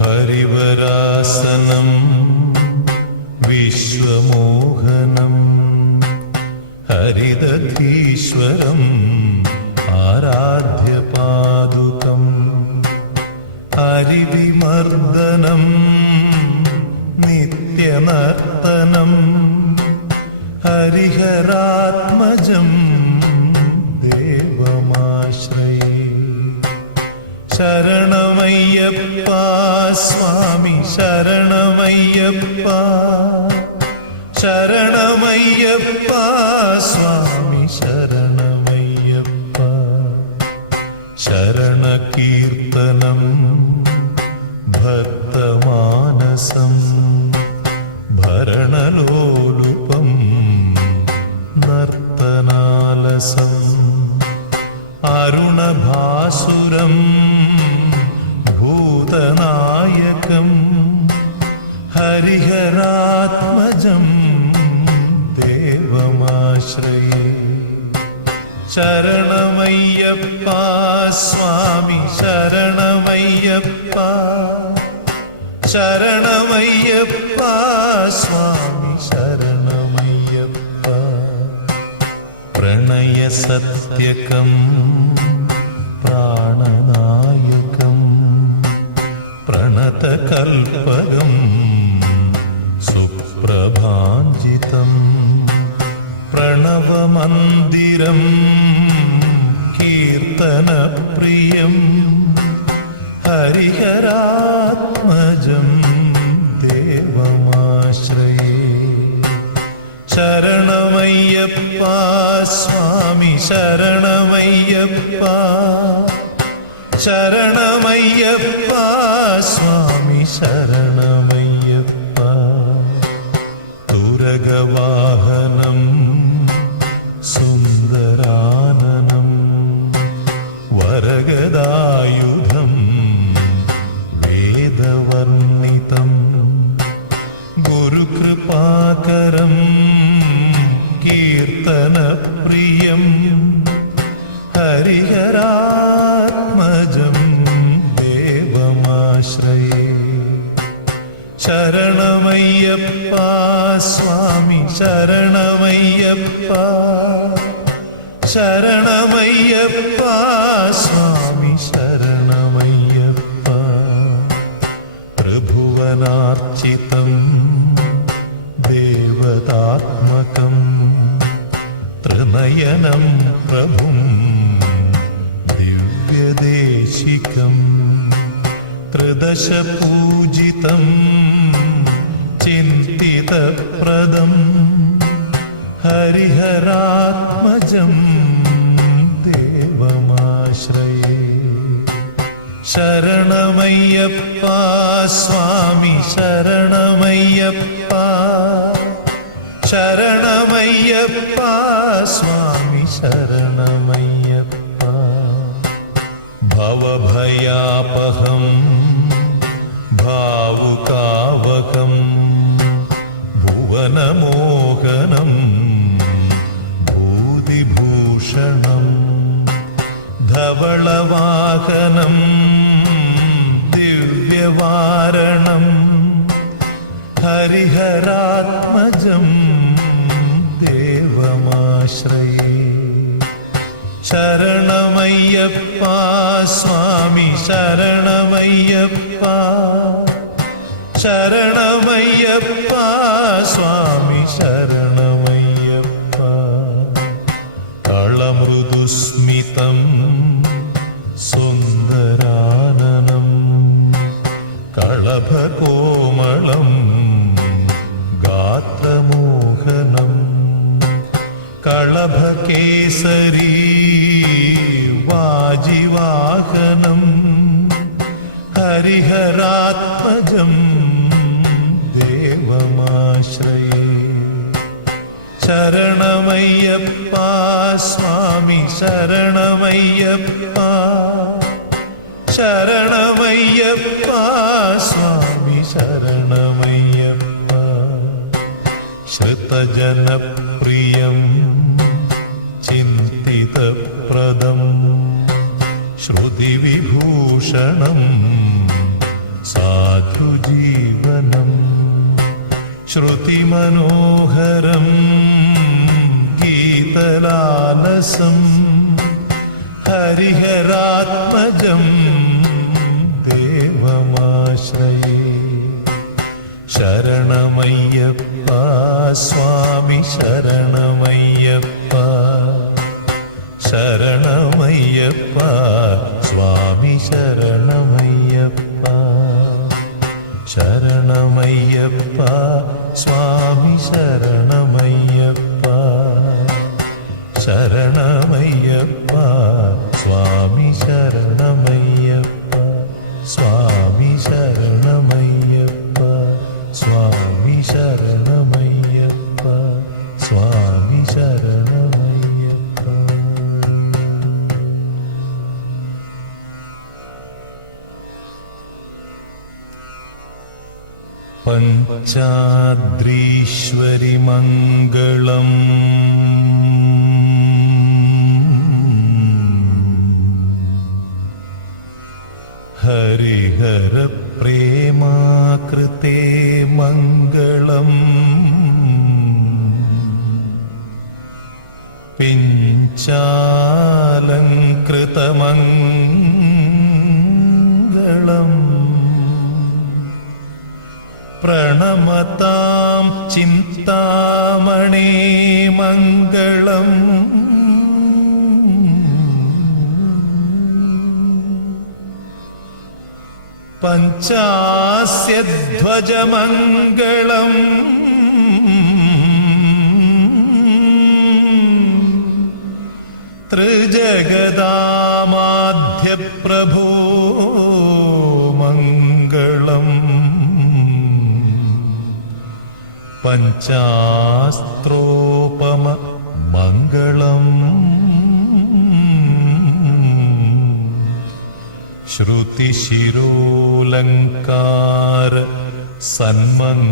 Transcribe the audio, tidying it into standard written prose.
ഹരിവരാസനം വിശ്വമോഹനം ഹരിദധീശ്വരം ആരാധ്യപാദുകം ഹരിവിമർദ്ദനം നിത്യനർത്തനം ഹരിഹരാത്മജം ദേവമാശ്രയേ. ശരണമയ്യപ്പ സ്വാമി ശരണമയ്യപ്പ, ശരണമയ്യപ്പ സ്വാമി ശരണമയ്യപ്പ. ശരണകീർത്തനം ഭക്തമാനസം ഭരണലോലുപം നർത്തനാലസം അരുണഭാസുരം ഭൂതനായകം ഹരിഹരാത്മജം ദേവമാശ്രയേ. ശരണമയ്യപ്പ സ്വാമി ശരണമയ്യപ്പ, ശരണമയ്യപ്പ സ്വാമി ശരണമയ്യപ്പ. പ്രണയസത്യകം പ്രാണനായകം പ്രണതകൽപകം സുപ്രഭാഞ്ജിതം പ്രണവമന്ദിരം കീർത്തനപ്രിയം ഹരിഹരാത്മജം ദേവമാശ്രയേ. ശരണമയ്യപ്പ സ്വാമി ശരണമയ്യപ്പ, ശരണമയ്യപ്പ സ്വാമി ശരണമയ്യപ്പ. തുരഗവാഹനം സുന്ദരാനനം വരഗദായുധം വേദവർണിതം ഗുരുകൃപാകരം കീർത്തനപ്രിയം ഹരിഹരാത്മജം ദേവമാശ്രയേ. ശരണമയ്യപ്പ സ്വാമി ശരണമയ്യപ്പ, ശരണമയ്യപ്പ സ്വാമി ശരണമയ്യപ്പ. ത്രിഭുവനാർച്ചിതം ദേവതാത്മകം ത്രിനയനം പ്രഭും ദിവ്യദേശികം ത്രിദശപൂജിതം ചിന്തിതപ്രദം ഹരിഹരാത്മജം ദേവമാശ്രയേ. ശരണമയ്യപ്പ സ്വാമി ശരണമയ്യപ്പ, ശരണമയ്യപ്പ സ്വാമി ശരണമയ്യപ്പ. ഭവഭയാപഹം ഭാവുകാവകം ഭുവനമോഹനം ഭൂതിഭൂഷണം ധവളവാഹനം ദിവ്യവാരണം ഹരിഹരാത്മജം ദേവമാശ്രയേ. ശരണമയ്യപ്പ സ്വാമി ശരണമയ്യപ്പ, ശരണമയ്യപ്പ സ്വാമി ശരണമയ്യപ്പ. കളമൃദുസ്മിതം സുന്ദരാനനം കളഭകോമളം ഗാത്രമോഹനം കളഭകേസരീ വാജിവാഹനം ഹരിഹരാത്മജം ദേവമാശ്രയേ. ശരണമയ്യപ്പ സ്വാമി ശരണമയ്യപ്പ, ശരണമയ്യപ്പ സ്വാമി ശരണമയ്യപ്പ. ശ്രുതജനപ്രിയം ചിന്തിതപ്രദം ശ്രുതിവിഭൂഷണം സാധുജീവനം ശ്രുതിമനോഹരം ഗീതലാലസം ഹരിഹരാത്മജം ദേവമാശ്രയേ. ശരണമയ്യപ്പ സ്വാമി ശരണമയ്യപ്പ, ശരണമയ്യപ്പ സ്വാമി ശരണമയ്യപ്പ, ശരണമയ്യപ്പ സ്വാമി ശരണമയ്യപ്പ, ശരണമയ്യപ്പ സ്വാമി ശരണമയ്യപ്പ, സ്വാമി ശരണമയ്യപ്പ, സ്വാമി ശരണമയ്യപ്പ, സ്വാമി ശരണമയ്യപ്പ. പഞ്ചാദ്രീശ്വരി മംഗളം ഹരിഹര പ്രേമാകൃതേ മംഗളം പിഞ്ചാലങ്കൃതമംഗളം പ്രണമതാം ചിന്താമണേ മംഗളം പഞ്ചാസ്യധ്വജമംഗളം ത്രിജഗദാമാധ്യപ്രഭോ മംഗളം പഞ്ചാസ്ത്രോപമ മംഗളം ശ്രുതിശിരോലങ്കാര സന്മംഗളം